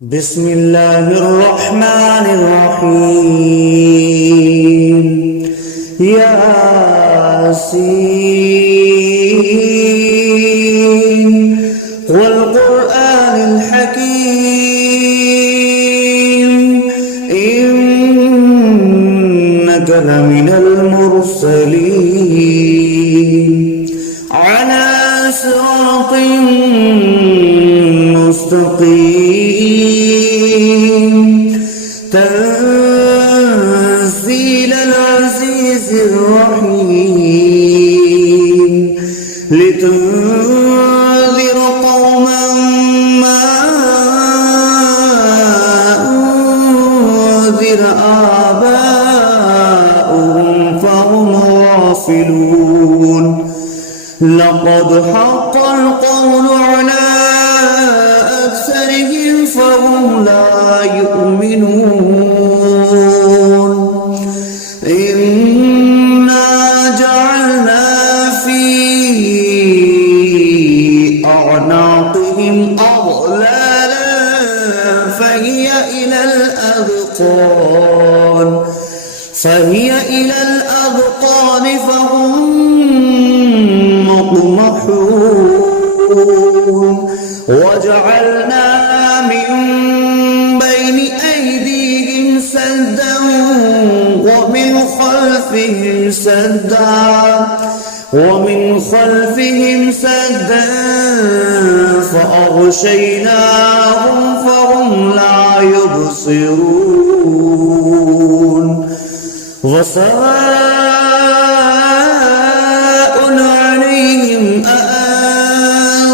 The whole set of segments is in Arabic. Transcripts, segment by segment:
بسم الله الرحمن الرحيم ياسين والقرآن الحكيم إنك لمن المرسلين على صراط مستقيم تنزيل العزيز الرحيم لتنذر قوما ما أنذر آباؤهم فهم غافلون لقد حق القول على أكثرهم فهم لا يؤمنون إنا جعلنا في أعناقهم أغلالا فهي إلى الأذقان فهم مقمحون وجعلنا من بين أيديهم سدا ومن خلفهم سدا فأغشيناهم فهم لا يبصرون وسواء عليهم أأنذرتهم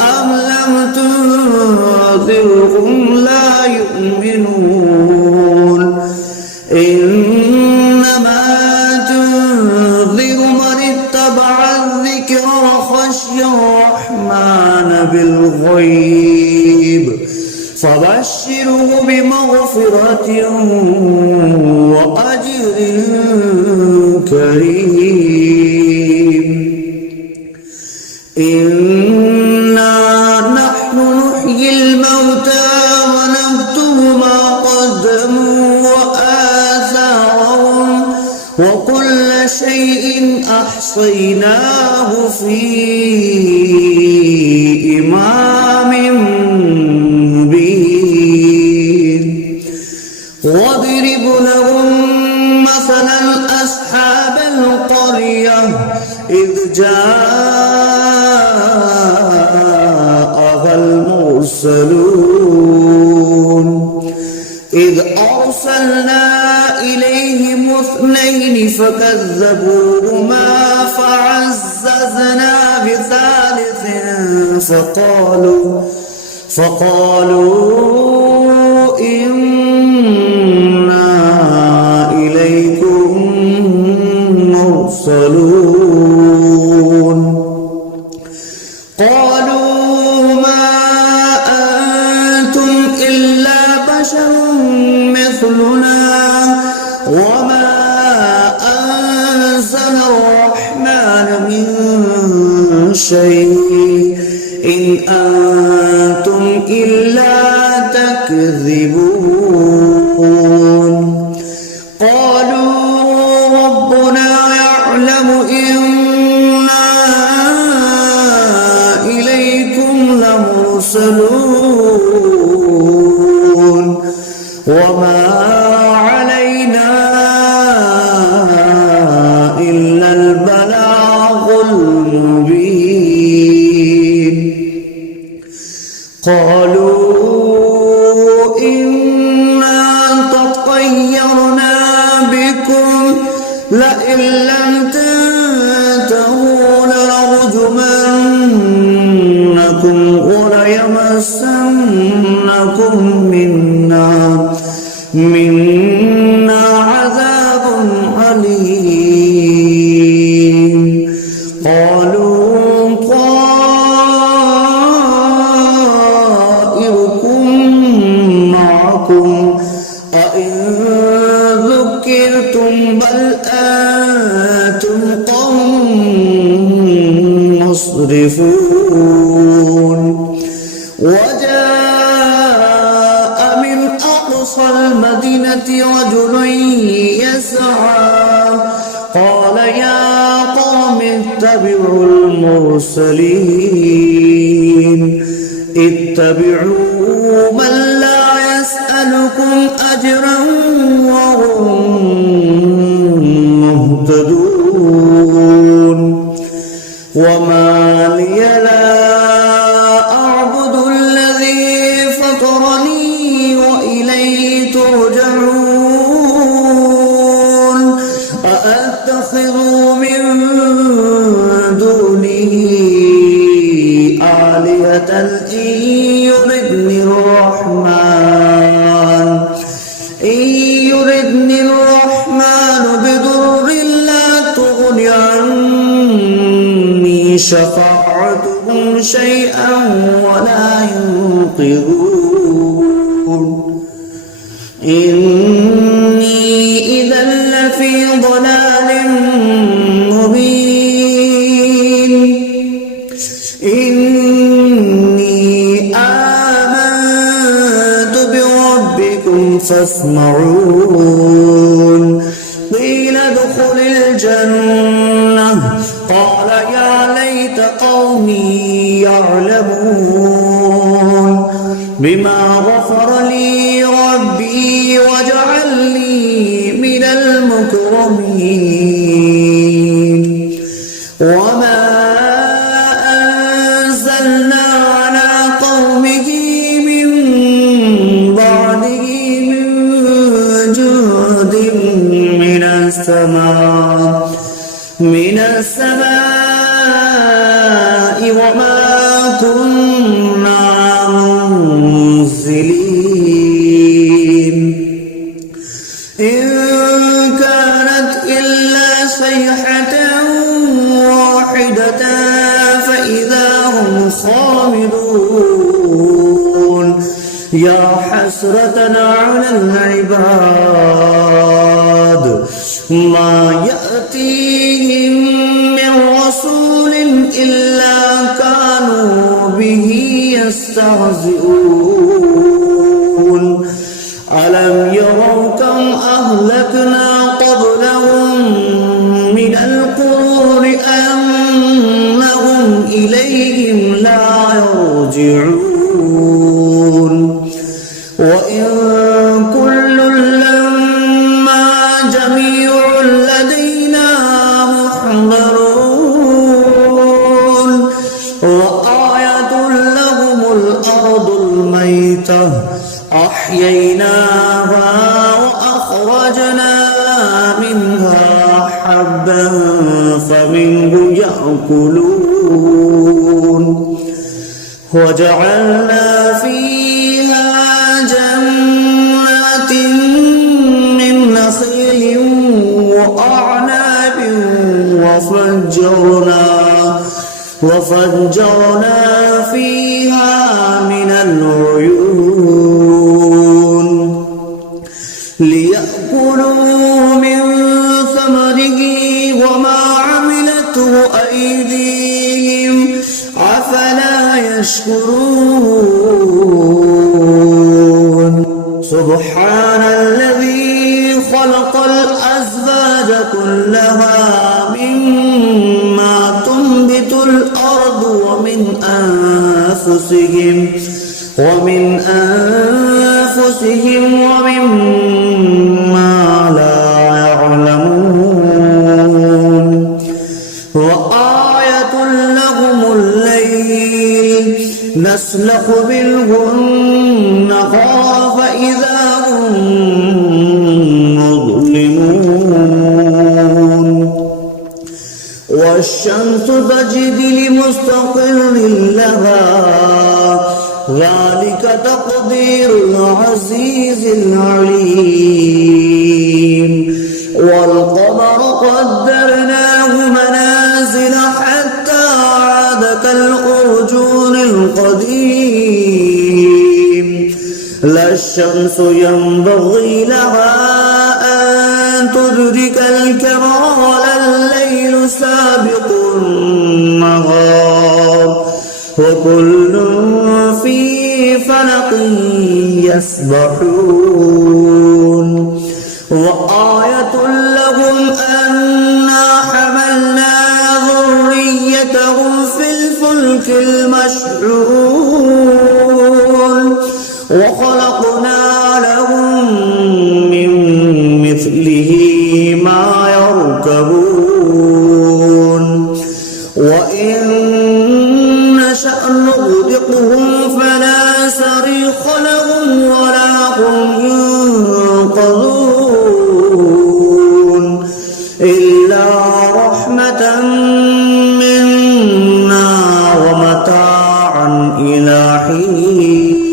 أم لم تنذرهم لا يؤمنون إنما تنذر من اتبع الذكر وخشي الرحمن بالغيب فبشره بمغفرة وأجر كريم إنا نحن نحيي الموتى ونكتب ما قدموا وآثارهم وكل شيء أحصيناه في إمام مبين واضرب لهم مثلا أصحاب القرية إذ جاءها المرسلون إذ أرسلنا إليهم اثنين فكذبوهما فعززنا بثالث فقالوا إنا إليكم مرسلون قالوا ما أنتم إلا بشر مثلنا وما أنزل الرحمن من شيء إن أنتم إلا تكذبون قالوا ربنا يعلم إنا إليكم لمرسلون وما علينا إلا البلاغ المبين قالوا إنا تطيرنا بكم لئن لم تنتهوا لنرجمنكم وليمسنكم منا عذاب أليم قالوا طائركم معكم أئن ذكرتم بل أنتم قوم مسرفون وجاء أقصى المدينة رجل يسعى قال يا قوم اتبعوا المرسلين اتبعوا من لا يسألكم أجرا وهم مهتدون وما لي لا أعبد الذي فطرني وإليه ترجعون أأتخذ من دونه آلهة إن يردني الرحمن بضر لا تغن عني شفاعتهم شيئا ولا ينقذون إني إذا لفي ضلال مبين إني آمنت بربكم فاسمعون قيل ادخل الجنة قال يا ليت قومي يعلمون بما غفر لي ربي وجعلني من المكرمين وما أنزلنا على قومه من بعده من جند من السماء وما كنا منزلين إن كانت إلا صيحة واحدة فإذا هم خامدون يا حسرة على العباد ما يأتيهم من رسول إلا كانوا به يستهزئون ألم يروا كم أهلكنا قبلهم من القرون أنهم إليهم لا يرجعون وإن كل لما جميع لدينا محضرون وآية لهم الأرض الميتة أحييناها وأخرجنا منها حبا فمنه يأكلون وجعلنا فيها جنات من نخيل وأعناب وفجرنا فيها من العيون ليأكلوا من ثمره وما عملته أيديهم أفلا يشكرون سبحان الذي خلق الأزواج كلها مما تنبت الأرض ومن أنفسهم ومما لا يعلمون وآية لهم الليل نسلخ منه النهار فإذا هم مظلمون والشمس تجري لمستقر لها ذلك تقدير العزيز العليم والقمر قدرناه منازل حتى عاد كالأرجون القديم لا الشمس ينبغي لها أن تدرك الكمال الليل سابق النهار وكل في فلق يسبحون وخلقنا لهم من مثله ما يركبون وإن نشأ نغرقهم فلا صريخ لهم ولا هم ينقذون إلا رحمة منا ومتاعا إلى حين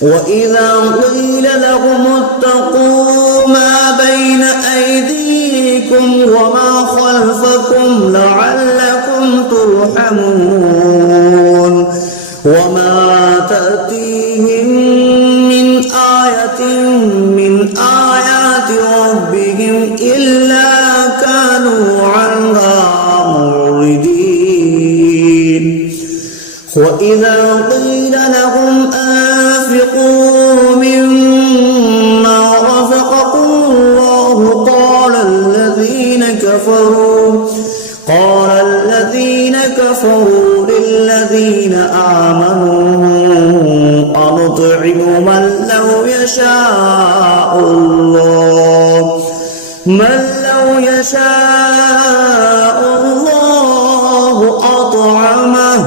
وإذا قيل لهم اتقوا ما بين أيديكم وما خلفكم لعلكم ترحمون وما تأتيهم من آية من آيات ربهم إلا كانوا عنها معرضين وإذا قيل لهم أنفقوا مما رزقكم الله قال الذين كفروا للذين آمنوا أنطعم من لو يشاء الله أطعمه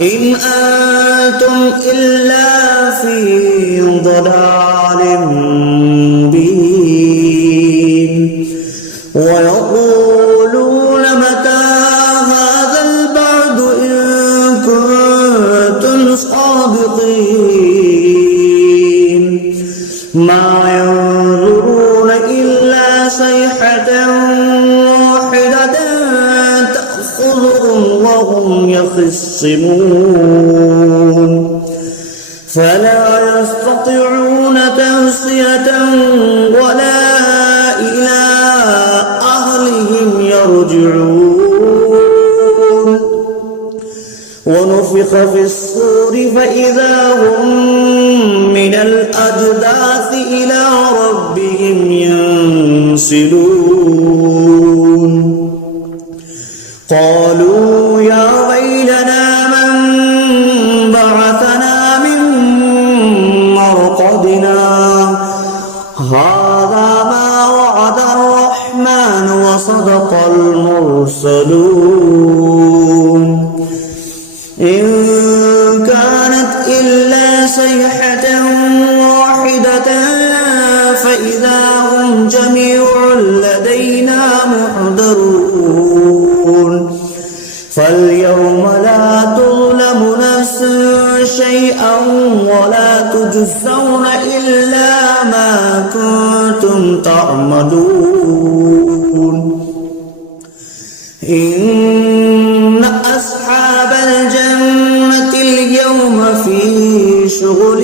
إن أنتم إلا في ضلال مبين ويقولون متى هذا البعد إن كنتم صادقين ما ينظرون إلا صيحة واحدة تأخذهم وهم يخصمون فلا يستطيعون توصية ولا إلى أهلهم يرجعون ونفخ في الصور فإذا هم من الأجداث إلى ربهم ينسلون قالوا يا ويلنا من بعثنا من مرقدنا هذا ما وعد الرحمن وصدق المرسلون إن كانت إلا صيحة واحدة فإذا هم جميع لدينا محضرون فاليوم لا تظلم نفس شيئا ولا تجزون إلا ما كنتم تعملون إن أصحاب الجنة اليوم في شغل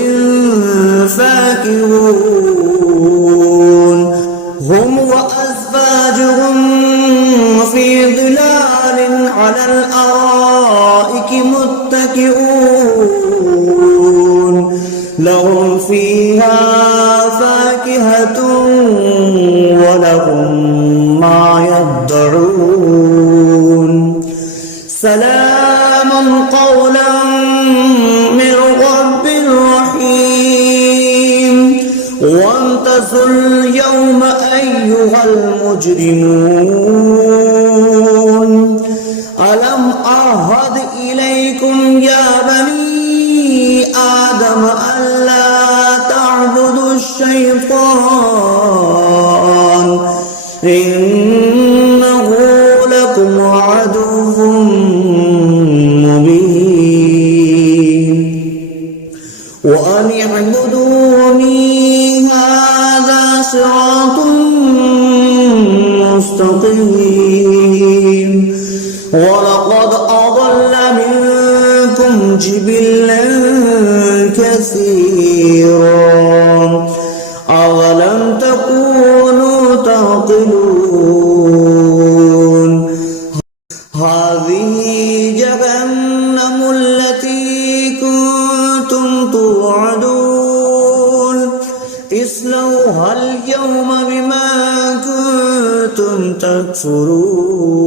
فاكهون هم وأزواجهم في ظلال على الأرائك متكئون لهم فيها فاكهة ولهم ما يدعون سلام قولا من رب رحيم وامتازوا اليوم أيها المجرمون ألم أعهد إليكم يا بني آدم ألا تعبدوا الشيطان إنه لكم عدو مبين وأن اعبدوني هذا صراط مستقيم ولقد أضل منكم جبلا كثيرا أولم تكونوا تعقلون هذه جهنم التي كنتم توعدون اصلوها اليوم بما كنتم تكفرون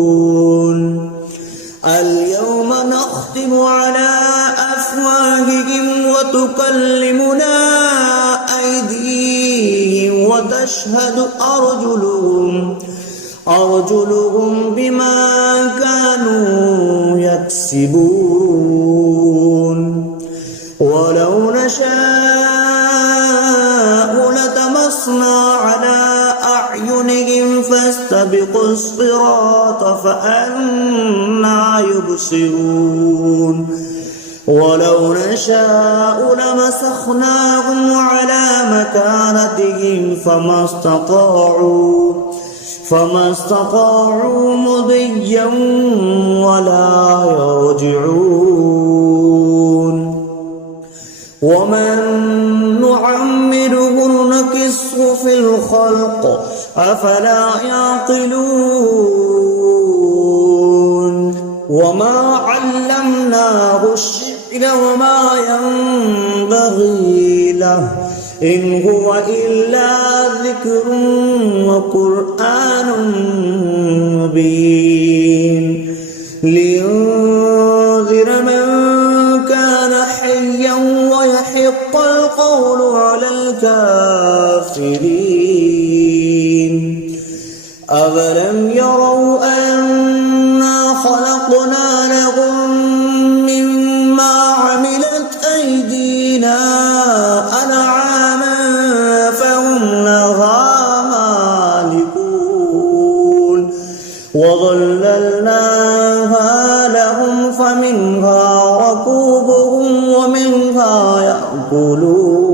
اليوم نختم على أفواههم وتكلمنا أيديهم وتشهد أرجلهم بما كانوا يكسبون ولو نشاء لطمسنا على أعينهم فاستبقوا الصراط فأنى يبصرون ولو نشاء لمسخناهم على مكانتهم فما استطاعوا مضيا ولا يرجعون ومن نعمره نكسه في الخلق أفلا يعقلون وما علمناه الشعر وما ينبغي له إن هو إلا ذكر وقرآن مبين لينذر من كان حيا ويحق القول على الكافرين أولم يروا أنا خلقنا لهم مما عملت أيدينا أنعاما فهم لها مالكون وظللناها لهم فمنها ركوبهم ومنها يأكلون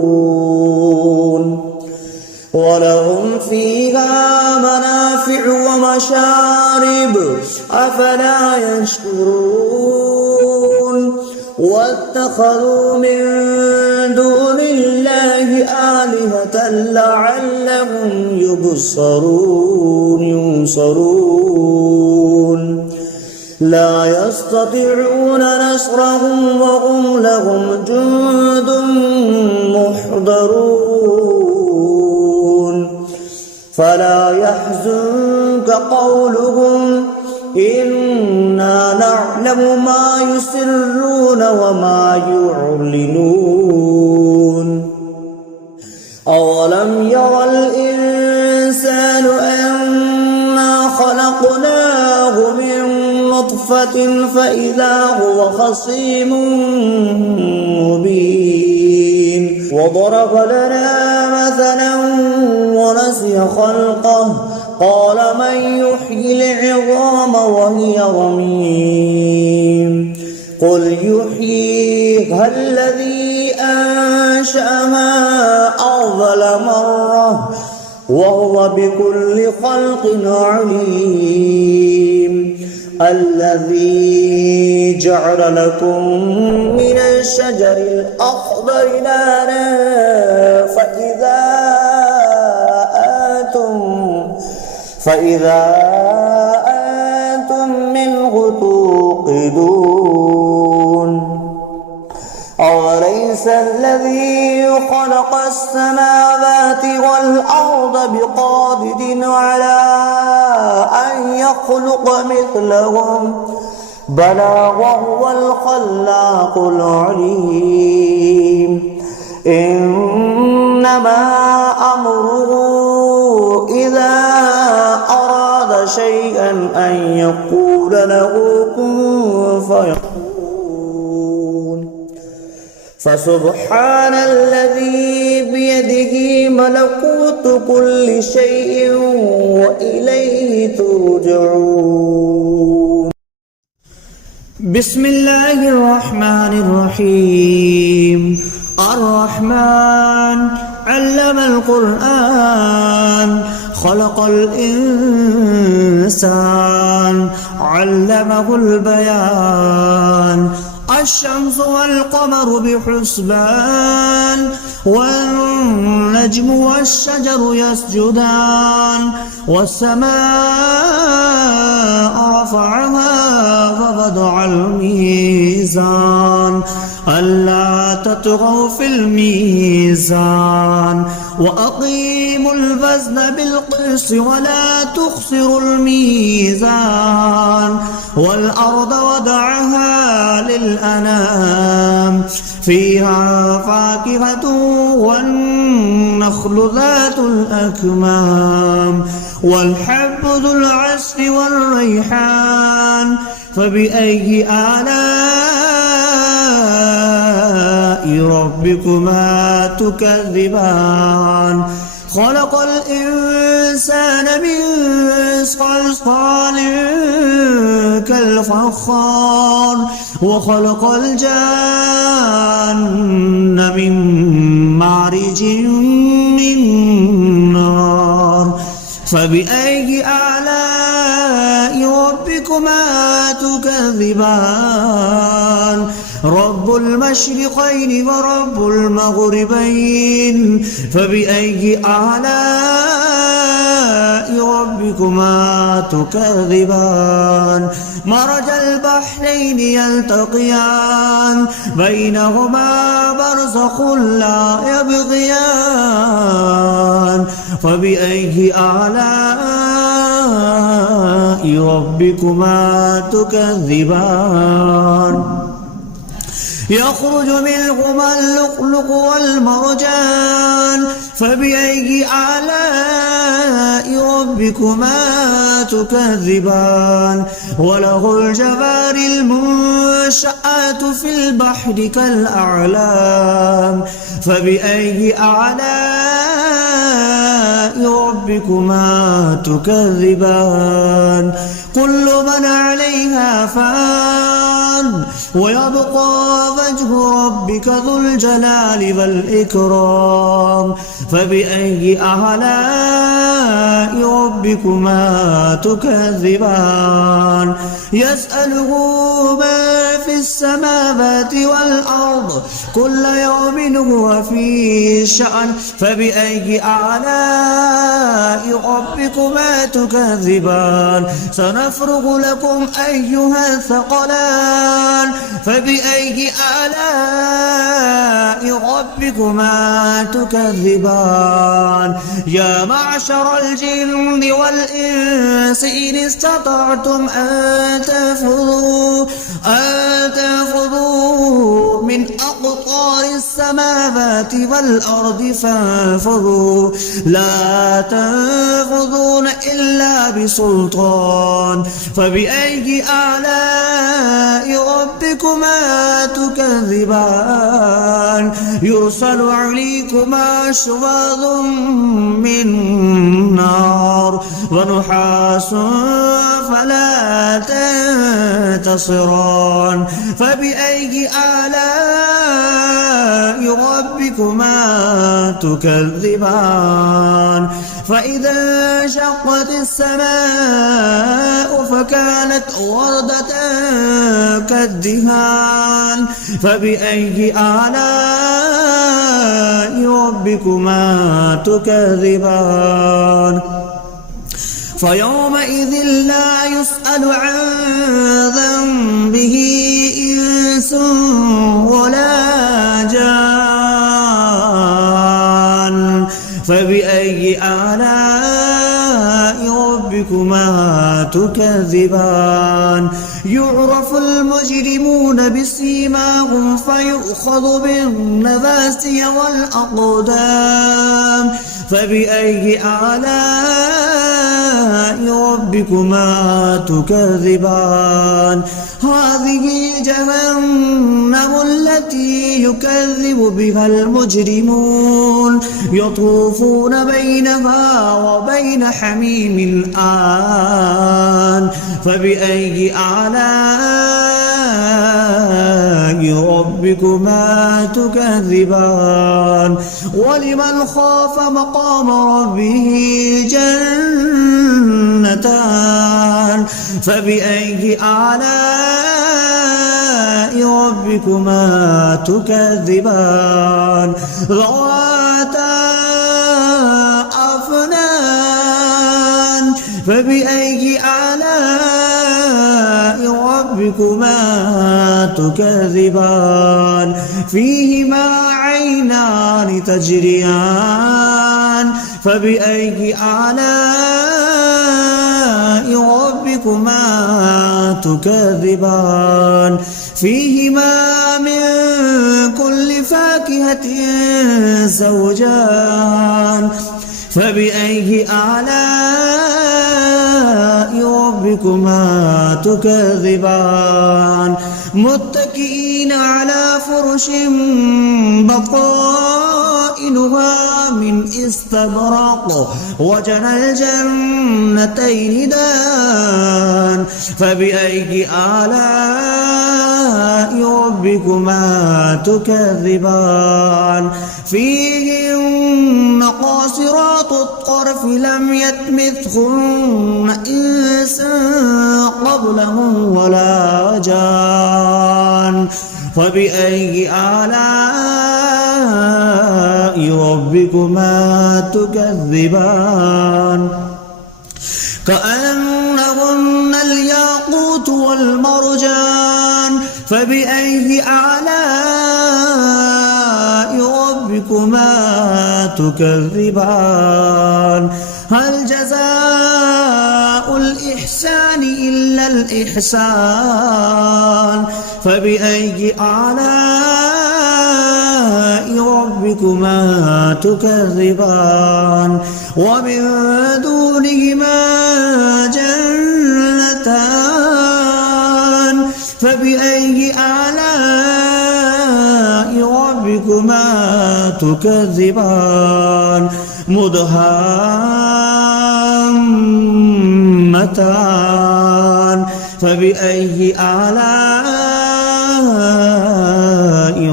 ولهم فيها منافع ومشارب أفلا يشكرون واتخذوا من دون الله آلهة لعلهم ينصرون لا يستطيعون نصرهم وهم لهم جند محضرون فلا يحزنك قولهم إنا نعلم ما يسرون وما يعلنون أولم ير الإنسان أنا خلقناه من نطفة فإذا هو خصيم مبين وضرب لنا مثلا ونسي خلقه قال من يحيي العظام وهي رميم قل يحييها الذي أنشأها أول مرة وهو بكل خلق عليم الذي جعل لكم من الشجر الأخضر نارا فإذا أنتم منه توقدون أوليس الذي خلق السماوات والأرض بقادر على أن يخلق مثلهم بلى وهو الخلاق العليم إنما أمره إذا أراد شيئا أن يقول له كن فيكون فسبحان الذي بيده ملكوت كل شيء وإليه ترجعون بسم الله الرحمن الرحيم الرحمن علم القرآن خلق الإنسان علمه البيان الشمس والقمر بحسبان والنجم والشجر يسجدان والسماء رفعها ووضع الميزان ألا تطغوا في الميزان وأقيموا الوزن بالقسط ولا تخسروا الميزان والأرض وضعها للأنام فيها فاكهة والنخل ذات الأكمام والحب ذو العصف والريحان فبأي آلاء ربكما تكذبان خلق الإنسان من صلصال كالفخار وخلق الجان من مارج من نار فبأي آلاء ربكما تكذبان رب المشرقين ورب المغربين فبأي آلاء ربكما تكذبان مرج البحرين يلتقيان بينهما برزخ لا يبغيان فبأي آلاء ربكما تكذبان يخرج منهما اللؤلؤ والمرجان فبأي آلاء ربكما تكذبان وله الجوار المنشآت في البحر كالأعلام فبأي آلاء ربكما تكذبان كل من عليها فان ويبقى وجه ربك ذو الجلال والإكرام فبأي آلاء ربكما تكذبان يسأله ما في السماوات والأرض كل يوم هو في شأن فبأي آلاء ربكما تكذبان سنفرغ لكم أيها الثقلان فبأي آلاء ربكما تكذبان يا معشر الجن والإنس إن استطعتم أن تنفذوا من أقطار السماوات والأرض فانفذوا لا تنفذون إلا بسلطان فبأي آلاء ربكما تكذبان يرسل عليكما شواظ من نار ونحاس فلا تنتصران فبأي آلاء ربكما تكذبان فإذا انشقت السماء فكانت وردة كالدهان فبأي آلاء ربكما تكذبان فيومئذ لا يسأل عن ذنبه إنس ولا جان فبأي آلاء ربكما تكذبان يعرف المجرمون بسيماهم فيؤخذ بالنواسي والأقدام فبأي آلاء ربكما تكذبان هذه جهنم التي يكذب بها المجرمون يطوفون بينها وبين حميم آن فبأي آلاء ربكما تكذبان ولمن خاف مقام ربه جنتان فبأي آلاء ربكما تكذبان ذواتا أفنان فبأي آلاء ربكما تكذبان فيهما عينان تجريان فبأي آلاء ربكما تكذبان فيهما من كل فاكهة زوجان فبأي آلاء ربكما تكذبان متكئين على فرش بطائنها من استبرق وجنى الجنتين دان فبأي آلاء ربكما تكذبان فيهن قاصرات الطرف لم يطمثهن إنس قبلهم ولا جان فبأي آلاء ربكما تكذبان كأنهن الياقوت والمرجان فبأي آلاء ربكما تكذبان هل جزاء الإحسان إلا الإحسان فبأي آلاء ربكما تكذبان ومن دونهما جنتان فبأي آلاء ربكما تكذبان مدهامتان فبأي آلاء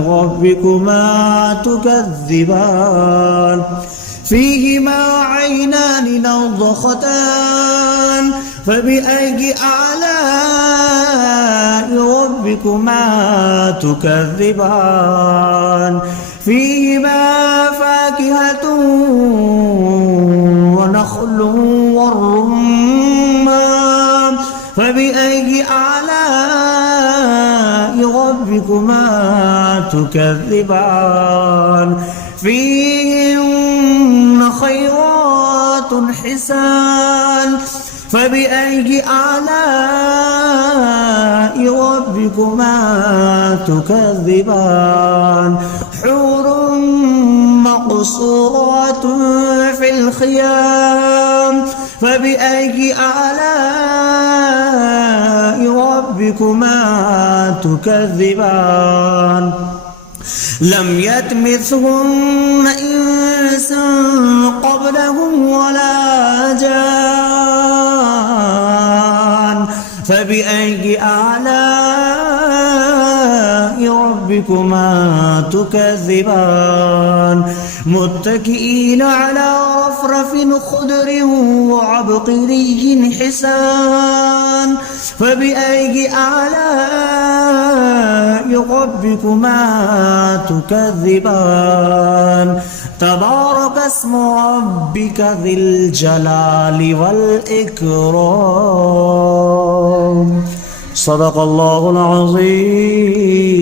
ربكما تكذبان فيهما عينان نضختان فبأي آلاء ربكما تكذبان فيهما فاكهة ونخل والرمان فبأي آلاء ربكما تكذبان فيهن خيرات حسان فبأي آلاء ربكما تكذبان حور مقصورات في الخيام فبأي آلاء ربكما تكذبان لم يطمثهن إنس قبلهم ولا جان فبأي آلاء ربكما تكذبان متكئين على رفرف خضر وعبقري حسان فبأي آلاء ربكما تكذبان تبارك اسم ربك ذي الجلال والإكرام صدق الله العظيم.